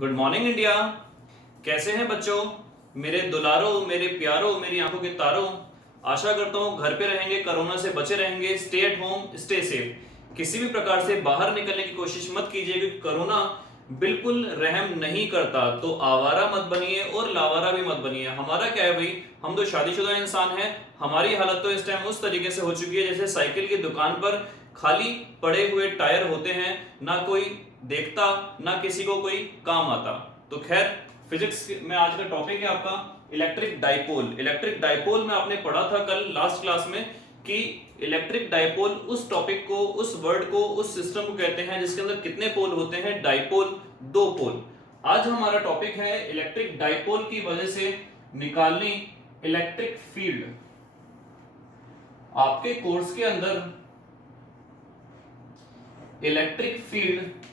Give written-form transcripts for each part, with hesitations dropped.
Good morning India. कैसे हैं बच्चों? मेरे दुलारो, मेरे प्यारो, मेरी आंखों के तारों। आशा करता हूँ घर पे रहेंगे, कोरोना से बचे रहेंगे। Stay at home, stay safe. किसी भी प्रकार से बाहर निकलने की कोशिश मत कीजिए क्योंकि कोरोना बिल्कुल रहम नहीं करता। तो आवारा मत बनिए और लावारा भी मत बनिए। हमारा क्या है भाई, हम तो शादीशुदा इंसान हैं। हमारी हालत तो इस टाइम उस तरीके से हो चुकी है जैसे साइकिल की दुकान पर खाली पड़े हुए टायर होते हैं, ना कोई देखता ना किसी को कोई काम आता। तो खैर, फिजिक्स में आज का टॉपिक है आपका इलेक्ट्रिक डाइपोल। इलेक्ट्रिक डाइपोल में आपने पढ़ा था कल लास्ट क्लास में कि इलेक्ट्रिक डाइपोल उस टॉपिक को, उस वर्ड को, उस सिस्टम को कहते हैं जिसके अंदर कितने पोल होते हैं? डाइपोल, दो पोल। आज हमारा टॉपिक है इलेक्ट्रिक डाइपोल की वजह से निकालनी इलेक्ट्रिक फील्ड। आपके कोर्स के अंदर इलेक्ट्रिक फील्ड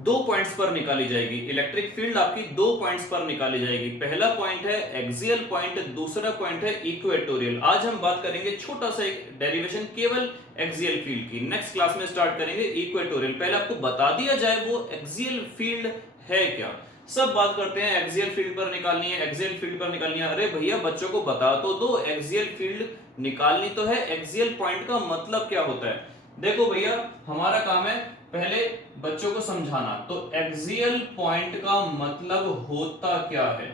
दो पॉइंट्स पर निकाली जाएगी। इलेक्ट्रिक फील्ड आपकी दो पॉइंट्स पर निकाली जाएगी। पहला पॉइंट है एक्सियल पॉइंट, दूसरा पॉइंट है इक्वेटोरियल। आज हम बात करेंगे छोटा सा एक डेरिवेशन केवल एक्सियल फील्ड की। नेक्स्ट क्लास में स्टार्ट करेंगे इक्वेटोरियल। पहले आपको बता दिया जाए वो एक्सियल फील्ड है क्या। सब बात करते हैं एक्सियल फील्ड पर निकालनी है, एक्सियल फील्ड पर निकालनी है। अरे भैया बच्चों को बता तो दो, एक्सियल फील्ड निकालनी तो है। एक्सियल पॉइंट का मतलब क्या होता है? देखो भैया, हमारा काम है पहले बच्चों को समझाना। तो एक्सियल पॉइंट का मतलब होता क्या है?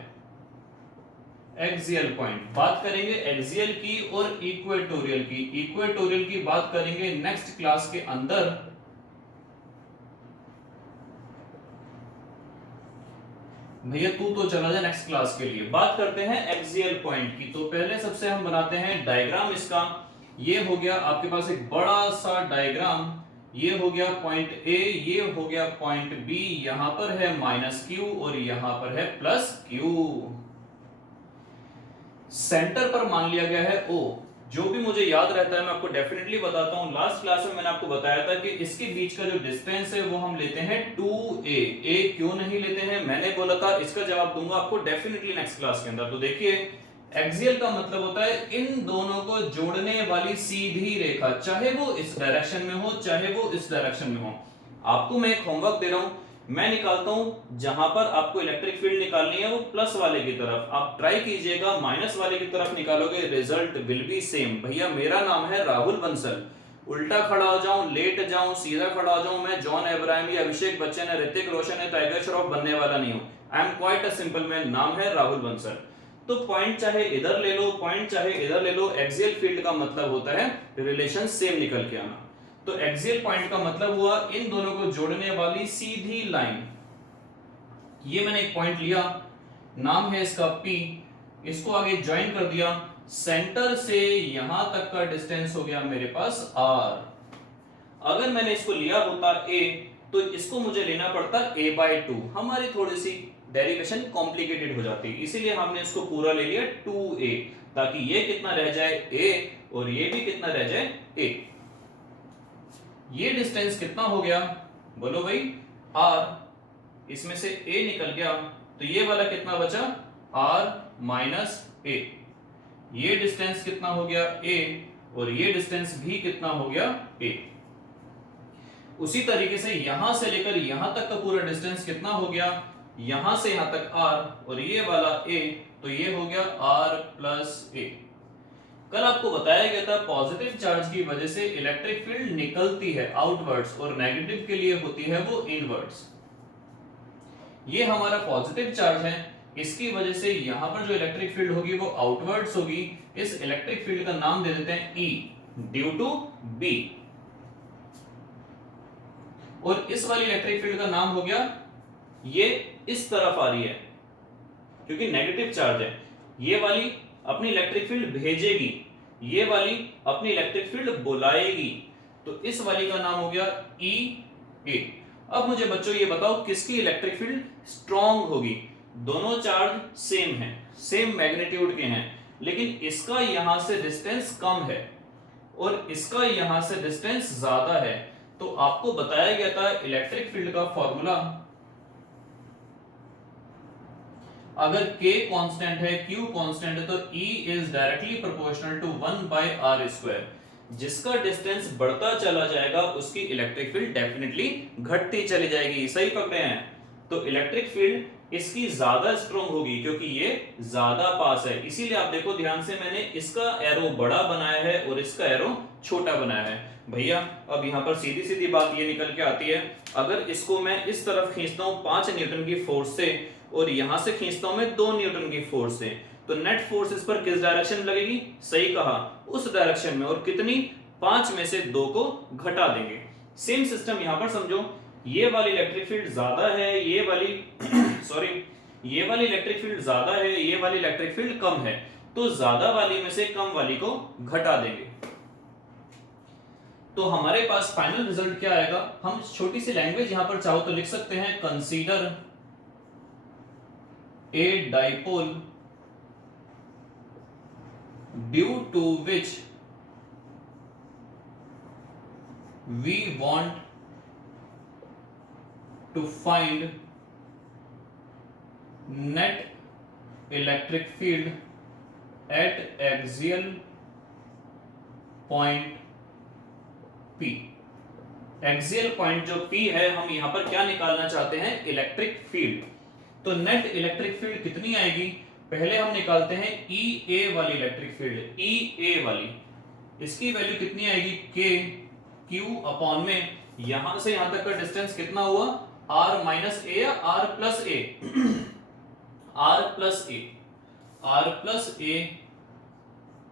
एक्सियल पॉइंट बात करेंगे एक्सियल की और इक्वेटोरियल की। इक्वेटोरियल की बात करेंगे नेक्स्ट क्लास के अंदर। भैया तू तो चला जा नेक्स्ट क्लास के लिए। बात करते हैं एक्सियल पॉइंट की। तो पहले सबसे हम बनाते हैं डायग्राम इसका। ये हो गया आपके पास एक बड़ा सा डायग्राम। ये हो गया पॉइंट ए, ये हो गया पॉइंट बी। यहां पर है माइनस क्यू और यहां पर है प्लस क्यू। सेंटर पर मान लिया गया है ओ। जो भी मुझे याद रहता है मैं आपको डेफिनेटली बताता हूं। लास्ट क्लास में मैंने आपको बताया था कि इसके बीच का जो डिस्टेंस है वो हम लेते हैं 2a। ए क्यों नहीं लेते हैं मैंने बोला था, इसका जवाब दूंगा आपको डेफिनेटली नेक्स्ट क्लास के अंदर। तो देखिए, एक्सियल का मतलब होता है इन दोनों को जोड़ने वाली सीधी रेखा, चाहे वो इस डायरेक्शन में हो चाहे वो इस डायरेक्शन में हो। आपको मैं एक होमवर्क दे रहा हूं, मैं निकालता हूं जहां पर आपको इलेक्ट्रिक फील्ड निकालनी है वो प्लस वाले की तरफ, आप ट्राई कीजिएगा माइनस वाले की तरफ निकालोगे, रिजल्ट विल बी सेम। भैया मेरा नाम है राहुल बंसल। उल्टा खड़ा हो जाऊं, लेट जाऊं, सीधा खड़ा हो जाऊं, मैं जॉन अब्राहम या अभिषेक बच्चन है, ऋतिक रोशन है, टाइगर श्रॉफ बनने वाला नहीं हूं। I am quite a simple man. नाम है राहुल बंसल। तो पॉइंट चाहे इधर ले लो, पॉइंट चाहे इधर ले लो, एक्सियल फील्ड का मतलब होता है रिलेशन सेम निकल के आना। तो एक्सियल पॉइंट का मतलब हुआ इन दोनों को जोड़ने वाली सीधी लाइन। ये मैंने एक पॉइंट लिया, नाम है इसका P, इसको आगे ज्वाइन कर दिया। सेंटर से यहां तक का डिस्टेंस हो गया मेरे पास R। अगर मैंने इसको लिया होता A तो इसको मुझे लेना पड़ता a/2। हमारी थोड़ी सी डेरिवेशन कॉम्प्लिकेटेड हो जाती, इसीलिए हमने इसको पूरा ले लिया 2a, ताकि ये कितना रह जाए a और ये भी कितना रह जाए a। ये डिस्टेंस कितना हो गया बोलो भाई? R। इसमें से a निकल गया तो ये वाला कितना बचा? R minus a। ये डिस्टेंस कितना हो गया? a और ये डिस्टेंस भी कितना हो गया? a। उसी तरीके से यहां से लेकर यहां तक का पूरा डिस्टेंस कितना हो गया? यहां से यहां तक R और ये वाला a, तो ये हो गया R प्लस a। कल आपको बताया गया था पॉजिटिव चार्ज की वजह से इलेक्ट्रिक फील्ड निकलती है आउटवर्ड्स और नेगेटिव के लिए होती है वो इनवर्ड्स। ये हमारा पॉजिटिव चार्ज है, इसकी वजह से यहां पर जो इलेक्ट्रिक फील्ड होगी वो आउटवर्ड्स होगी। इस इलेक्ट्रिक फील्ड का नाम दे देते हैं E ड्यू टू B। और इस वाली इलेक्ट्रिक फील्ड का नाम हो गया, ये इस तरफ आ रही है क्योंकि नेगेटिव चार्ज है। ये वाली अपनी इलेक्ट्रिक फील्ड भेजेगी, ये वाली अपनी इलेक्ट्रिक फील्ड बुलाएगी। तो इस वाली का नाम हो गया EA। अब मुझे बच्चों ये बताओ किसकी इलेक्ट्रिक फील्ड स्ट्रांग होगी? दोनों चार्ज सेम हैं, सेम मैग्नीट्यूड के हैं, लेकिन इसका यहां से डिस्टेंस कम है और इसका यहां से डिस्टेंस ज्यादा है। तो आपको बताया गया था इलेक्ट्रिक फील्ड का फॉर्मूला, अगर K कांस्टेंट है, Q कांस्टेंट है, तो E is directly proportional to 1/r²। जिसका डिस्टेंस बढ़ता चला जाएगा उसकी इलेक्ट्रिक फील्ड डेफिनेटली घटती चली जाएगी। सही पकड़े हैं? तो इलेक्ट्रिक फील्ड इसकी ज्यादा स्ट्रॉन्ग होगी क्योंकि ये ज्यादा पास है। इसीलिए आप देखो ध्यान से, मैंने इसका एरो बड़ा बनाया है और इसका एरो छोटा बनाया है। भैया अब यहाँ पर सीधी सीधी बात ये निकल के आती है, अगर इसको मैं इस तरफ खींचता हूँ 5 न्यूटन की फोर्स से और यहां से खींचता हूं मैं 2 न्यूटन की फोर्स से, तो नेट फोर्स इस पर किस डायरेक्शन में लगेगी? सही कहा, उस डायरेक्शन में। और कितनी? 5 में से 2 को घटा देंगे। सेम सिस्टम यहां पर समझो, ये वाली इलेक्ट्रिक फील्ड ज्यादा है, ये वाली सॉरी ये वाली इलेक्ट्रिक फील्ड ज्यादा है, ये वाली इलेक्ट्रिक फील्ड कम है, तो ज्यादा वाली में से कम वाली को घटा देंगे। तो हमारे पास फाइनल रिजल्ट क्या आएगा? हम छोटी सी लैंग्वेज यहां पर चाहो तो लिख सकते हैं, consider a dipole due to which we want to find net electric field at axial point P। Axial point जो P है, हम यहां पर क्या निकालना चाहते हैं? Electric field. तो नेट इलेक्ट्रिक फील्ड कितनी आएगी? पहले हम निकालते हैं EA वाली इलेक्ट्रिक फील्ड, EA वाली, इसकी वैल्यू कितनी आएगी? K Q अपॉन में यहां से यहां तक का डिस्टेंस कितना हुआ? R माइनस A या R plus A? R plus A, R plus A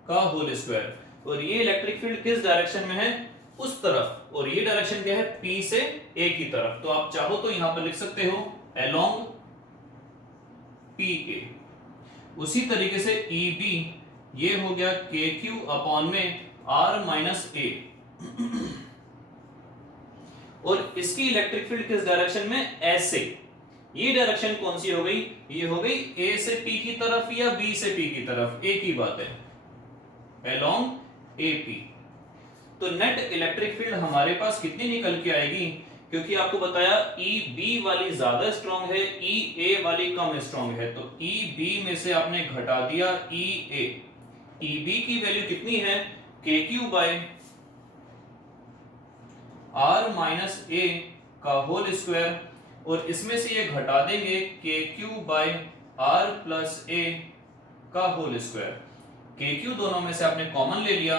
का होल स्क्वायर। और ये इलेक्ट्रिक फील्ड किस डायरेक्शन में है? उस तरफ। और ये डायरेक्शन क्या है? P से A की तरफ। तो आप चाहो तो यहां पर लिख सकते हो along PA। उसी तरीके से EB ये हो गया KQ अपॉन में R माइनस A। और इसकी इलेक्ट्रिक फील्ड किस डायरेक्शन में? ऐसे। ये डायरेक्शन कौन सी हो गई? ये हो गई A से P की तरफ या B से P की तरफ, एक ही बात है, along AP। तो नेट इलेक्ट्रिक फील्ड हमारे पास कितनी निकल के आएगी? क्योंकि आपको बताया EB वाली ज्यादा स्ट्रांग है, EA वाली कम स्ट्रांग है, तो EB में से आपने घटा दिया EA। EB की वैल्यू कितनी है? KQ by R minus A का होल स्क्वायर। और इसमें से ये घटा देंगे KQ by R plus A का होल स्क्वायर। KQ दोनों में से आपने कॉमन ले लिया,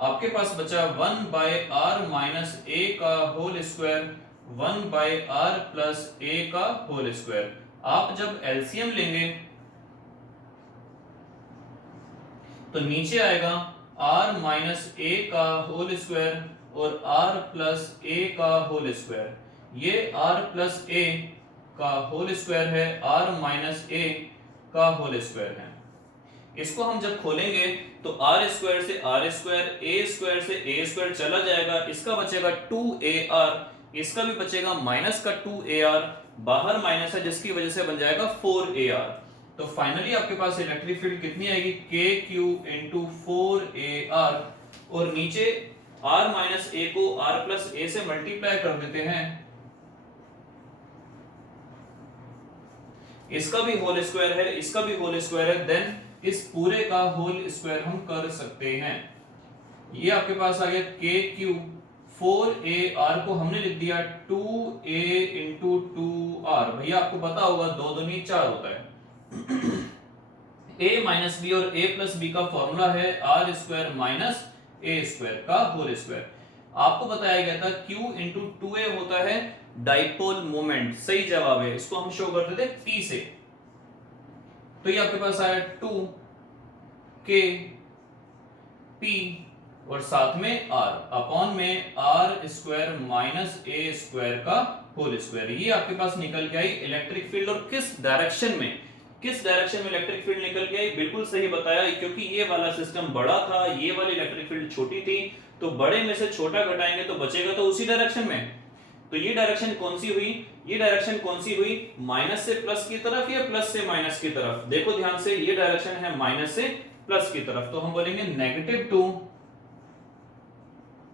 आपके पास बचा 1 बाय R माइनस A का whole square, 1 by R plus A का होल स्क्वायर। आप जब एलसीएम लेंगे तो नीचे आएगा R माइनस A का होल स्क्वायर और R प्लस A का होल स्क्वायर। ये R प्लस A का होल स्क्वायर है, R माइनस A का होल स्क्वायर है। इसको हम जब खोलेंगे तो R स्क्वायर से R स्क्वायर, A स्क्वायर से A स्क्वायर चला जाएगा, इसका बचेगा 2AR, इसका भी बचेगा माइनस का 2AR, बाहर माइनस है जिसकी वजह से बन जाएगा 4AR। तो फाइनली आपके पास इलेक्ट्रिक फील्ड कितनी आएगी? KQ into 4AR। और नीचे R माइनस A को R प्लस A से मल्टीप्लाई कर देते हैं, इसका भी होल स्क्वायर है, इसका भी होल स्क्वायर है, देन इस पूरे का होल स्क्वायर हम कर सकते हैं। ये आपके पास आ गया KQ, 4AR को हमने लिख दिया 2A इंटू 2R। भैया आपको पता होगा 2 दूनी 4 होता है। A माइनस बी और A प्लस बी का फॉर्मूला है R square minus A square का होल स्क्वायर। आपको बताया गया था Q इंटू 2A होता है डाइपोल मोमेंट, सही जवाब है। इसको हम शो करते थे P से, तो ये आपके पास आया 2K P और साथ में R अपॉन में R square minus A square का होल स्क्वायर। ये आपके पास निकल के आई इलेक्ट्रिक फील्ड। और किस डायरेक्शन में इलेक्ट्रिक फील्ड निकल के आई? बिल्कुल सही बताया, क्योंकि ये वाला सिस्टम बड़ा था, ये वाली इलेक्ट्रिक फील्ड छोटी थी, तो बड़े में से छोटा घटाएंगे तो बचेगा तो उसी डायरेक्शन में। तो ये डायरेक्शन कौन सी हुई? ये डायरेक्शन कौन सी हुई? माइनस से प्लस की तरफ या प्लस से माइनस की तरफ? देखो ध्यान से, ये डायरेक्शन है माइनस से प्लस की तरफ, तो हम बोलेंगे नेगेटिव टू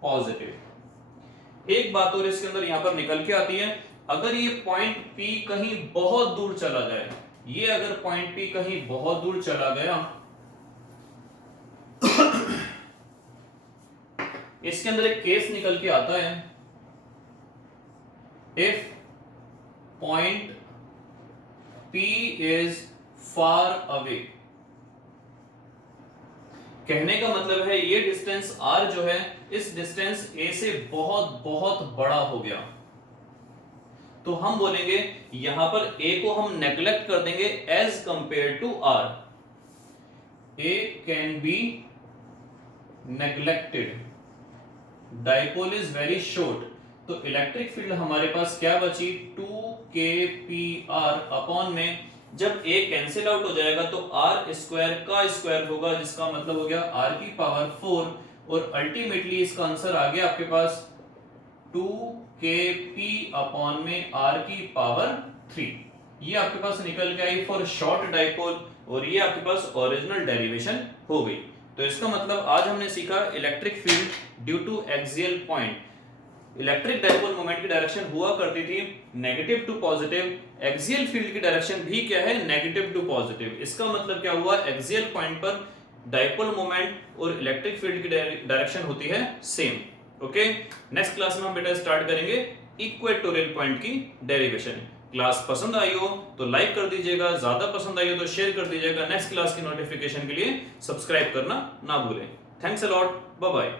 पॉजिटिव। एक बात और इसके अंदर यहां पर निकल के आती है, अगर ये पॉइंट P कहीं बहुत दूर चला जाए, ये अगर पॉइंट P कहीं बहुत दूर चला गया, इसके अंदर एक केस निकल के आता है, if point P is far away। कहने का मतलब है ये डिस्टेंस r जो है इस डिस्टेंस a से बहुत बहुत बड़ा हो गया, तो हम बोलेंगे यहां पर a को हम नेग्लेक्ट कर देंगे as compare to r। a can be neglected, dipole is very short, तो इलेक्ट्रिक फील्ड हमारे पास क्या बची 2kpr अपॉन में, जब a कैंसिल आउट हो जाएगा तो r स्क्वायर का स्क्वायर होगा, जिसका मतलब हो गया r की पावर 4, और अल्टीमेटली इसका आंसर आ गया आपके पास 2kp अपॉन में r की पावर 3। ये आपके पास निकल के आई फॉर शॉर्ट डाइपोल, और ये आपके पास ओरिजिनल डेरिवेशन हो गई। तो इसका मतलब आज हमने सीखा electric field due to axial point. Electric dipole moment की डायरेक्शन हुआ करती थी negative to positive, axial field की डायरेक्शन भी क्या है नेगेटिव टू पॉजिटिव। इसका मतलब क्या हुआ, एक्सियल पॉइंट पर डाइपोल मोमेंट और इलेक्ट्रिक फील्ड की डायरेक्शन होती है सेम। ओके, नेक्स्ट क्लास में हम बेटा स्टार्ट करेंगे इक्वेटोरियल पॉइंट की डेरिवेशन। क्लास पसंद आई हो तो लाइक कर दीजिएगा, ज्यादा पसंद आई हो तो शेयर कर दीजिएगा। नेक्स्ट क्लास की नोटिफिकेशन के लिए सब्सक्राइब करना ना भूलें। Thanks a lot, bye bye.